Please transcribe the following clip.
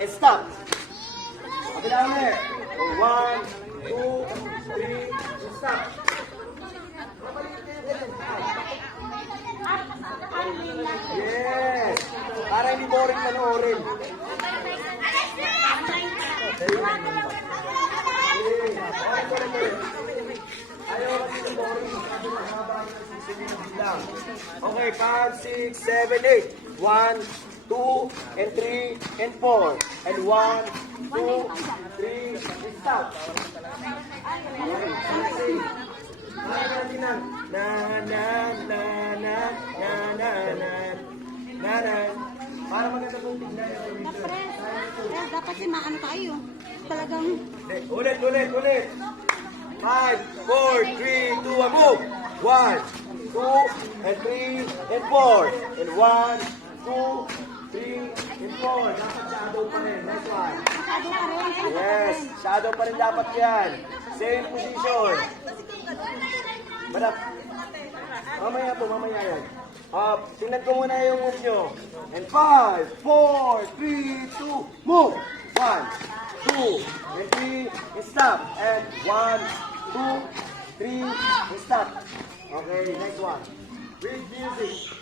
and stop. Kabila ulit. 1, 2, 3, and stop. Yes. Para hindi boring panoorin. Okay, 5, 6, 7, 8. 1, 2, and 3, and 4. And 1, 2, 3, and stop. Na na na na na na na na na. Para maganda pong tignan. Dapat si maano tayo. Talagang... Ulit. 5, 4, 3, 2, and move. 1, 2, and 3, and 4. And 1, 2, 3, and 4. Dapat shadow pa rin. Next one. Yes, shadow pa rin dapat yan. Same position. Madap. Mamaya yan. Tingnan ko muna yung move nyo. And 5, 4, 3, 2, move. 1, 2, and 3, and stop. And 1, 2, 3, and stop. Okay, next one. Read music.